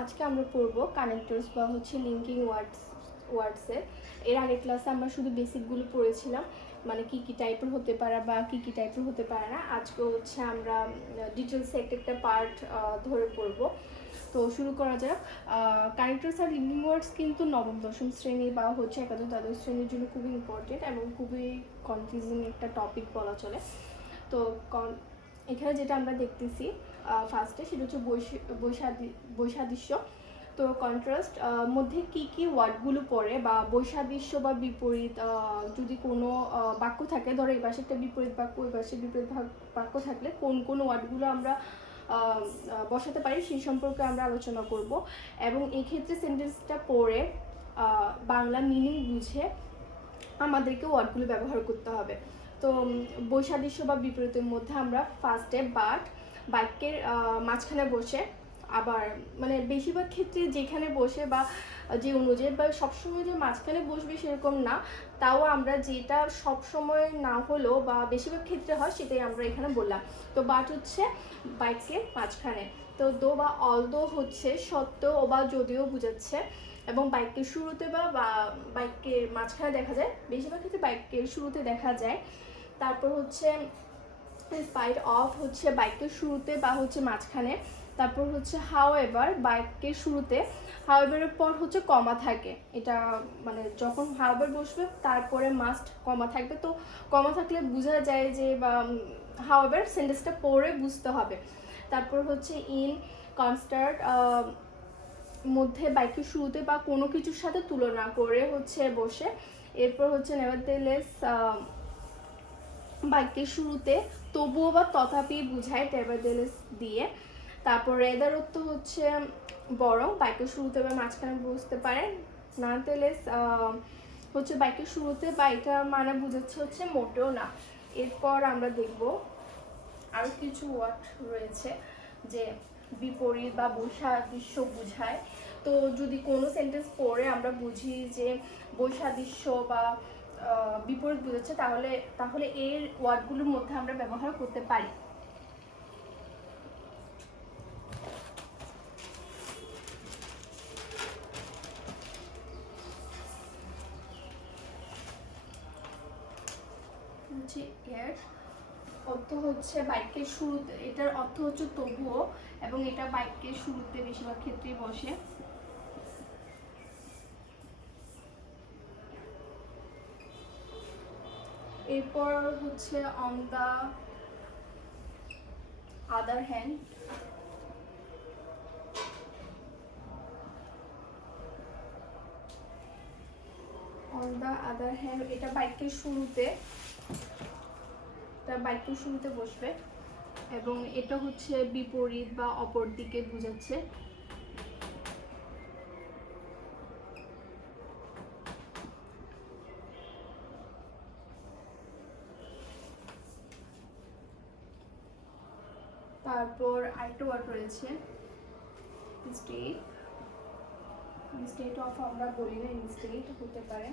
আজকে আমরা পড়বো কানেক্টরস বা হচ্ছে লিঙ্কিং ওয়ার্ডসের। এর আগের ক্লাসে আমরা শুধু বেসিকগুলো পড়েছিলাম, মানে কি কি টাইপের হতে পারে বা কি কি টাইপের হতে পারে না। আজকে হচ্ছে আমরা ডিটেলসে একটা পার্ট ধরে পড়বো। তো শুরু করা যাক। কানেক্টরস আর লিঙ্কিং ওয়ার্ডস কিন্তু নবম দশম শ্রেণী বা হচ্ছে একাদশ দ্বাদশ শ্রেণীর জন্য খুবই ইম্পর্টেন্ট এবং খুবই কনফিউজিং একটা টপিক বলা চলে। তো এখানে যেটা আমরা দেখতেছি ফার্স্টে সেটা হচ্ছে বৈসাদৃশ্য। তো কন্ট্রাস্ট মধ্যে কি কি ওয়ার্ডগুলো পড়ে বা বৈসাদৃশ্য বা বিপরীত, যদি কোনো বাক্য থাকে, ধরো এই পাশে একটা বিপরীত বাক্য, ওই পাশে বিপরীত বাক্য থাকলে কোন কোন ওয়ার্ডগুলো আমরা বসাতে পারি সেই সম্পর্কে আমরা আলোচনা করব। এবং এই ক্ষেত্রে সেন্টেন্সটা পড়ে বাংলা মিনিং বুঝে আমাদেরকে ওয়ার্ডগুলো ব্যবহার করতে হবে। তো বৈসাদৃশ্য বা বিপরীতের মধ্যে আমরা ফার্স্টে বাট বাক্যের মাঝখানে বসে, আবার মানে বেশিরভাগ ক্ষেত্রে যেখানে বসে বা যে অনুযায়ী বা সবসময় যে মাঝখানে বসবে সেরকম না, তাও আমরা যেটা সবসময় না হলেও বা বেশিরভাগ ক্ষেত্রে হয় সেটাই আমরা এখানে বললাম। তো বাট হচ্ছে বাক্যের মাঝখানে। তো দো বা অলদো হচ্ছে সত্ত্বেও বা যদিও বোঝাচ্ছে, এবং বাক্যের শুরুতে বা বাক্যের মাঝখানে দেখা যায়, বেশিরভাগ ক্ষেত্রে বাক্যের শুরুতে দেখা যায়। তারপর হচ্ছে স্পাইট অফ হচ্ছে বাক্যের শুরুতে বা হচ্ছে মাঝখানে। তারপর হচ্ছে হাউএভার বাক্যের শুরুতে, হাউএভারের পর হচ্ছে কমা থাকে। এটা মানে যখন হাউএভার বসবে তারপরে মাস্ট কমা থাকবে। তো কমা থাকলে বোঝা যায় যে বা হাউএভার সেন্টেন্সটা পড়ে বুঝতে হবে। তারপর হচ্ছে ইন কনস্ট্যান্ট মধ্যে বাক্যের শুরুতে বা কোনো কিছুর সাথে তুলনা করে হচ্ছে বসে। এরপর হচ্ছে নেভারথেলেস বাক্যের শুরুতে তবুও বা তথাপি বুঝায় নেভারথেলেস দিয়ে। তারপর রেদার অর্থ হচ্ছে বরং, বাক্যের শুরুতে বা মাঝখানে বুঝতে পারেন। নানথেলেস হচ্ছে বাক্যের শুরুতে বা এটা মানে বুঝাচ্ছে হচ্ছে মোটেও না। এরপর আমরা দেখব আরও কিছু ওয়ার্ড রয়েছে যে বিপরীত বা বৈসাদৃশ্য বোঝায়। তো যদি কোনো সেন্টেন্স পড়ে আমরা বুঝি যে বৈসাদৃশ্য বা বিপরীত বোঝাচ্ছে, তাহলে এর ওয়ার্ডগুলোর মধ্যে আমরা ব্যবহার করতে পারি। এর অর্থ হচ্ছে বাক্যের শুরুতে, এটার অর্থ হচ্ছে তবুও, এবং এটা বাক্যের শুরুতে বেশিরভাগ ক্ষেত্রেই বসে। এরপর হচ্ছে on the other hand, on the other hand এটা বাক্যের শুরুতে, বসবে, এবং এটা হচ্ছে বিপরীত বা অপর দিকে বোঝাচ্ছে। তারপর আরেকটা ওয়ার্ড রয়েছে স্টেট অফ, আমরা বলি না স্টেট হতে পারে।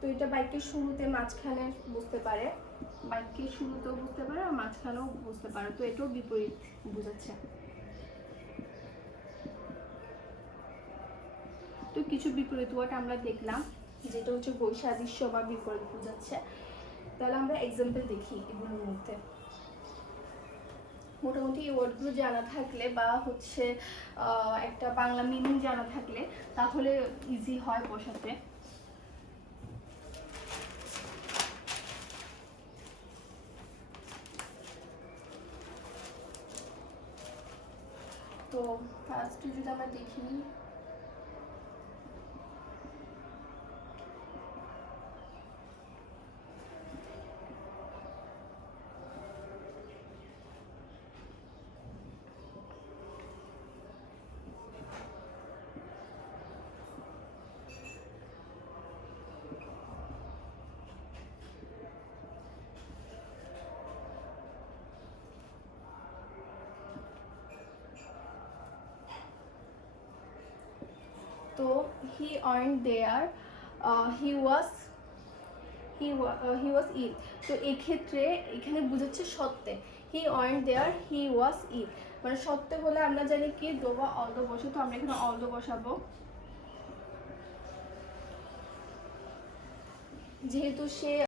তো এটা বাক্যের শুরুতে মাঝখানে বুঝতে পারে, বাক্যের শুরুতেও বুঝতে পারে আর মাঝখানেও বুঝতে পারে। তো এটাও বিপরীত বোঝাচ্ছে। তো কিছু বিপরীত ওয়ার্ড আমরা দেখলাম যেটা হচ্ছে বৈসাদৃশ্য বা বিপরীত বোঝাচ্ছে। তাহলে আমরা এক্সাম্পল দেখি এগুলোর মধ্যে। মোটামুটি এই ওয়ার্ডগুলো জানা থাকলে বা হচ্ছে একটা বাংলা মিনিং জানা থাকলে তাহলে ইজি হয় বসাতে। তো ফার্স্টে যদি আমরা দেখি, তো হি আর্নড দেয়ার, হি ওয়াজ ইল। তো এক্ষেত্রে এখানে বুঝাচ্ছে সত্যে, হি ওয়েন্ট দেয়ার, হি ওয়াজ ইট। মানে সত্য হলে আমরা জানি কি দো বা অলদো বসে, তো আমরা এখানে অলদো বসাবো। যেহেতু সে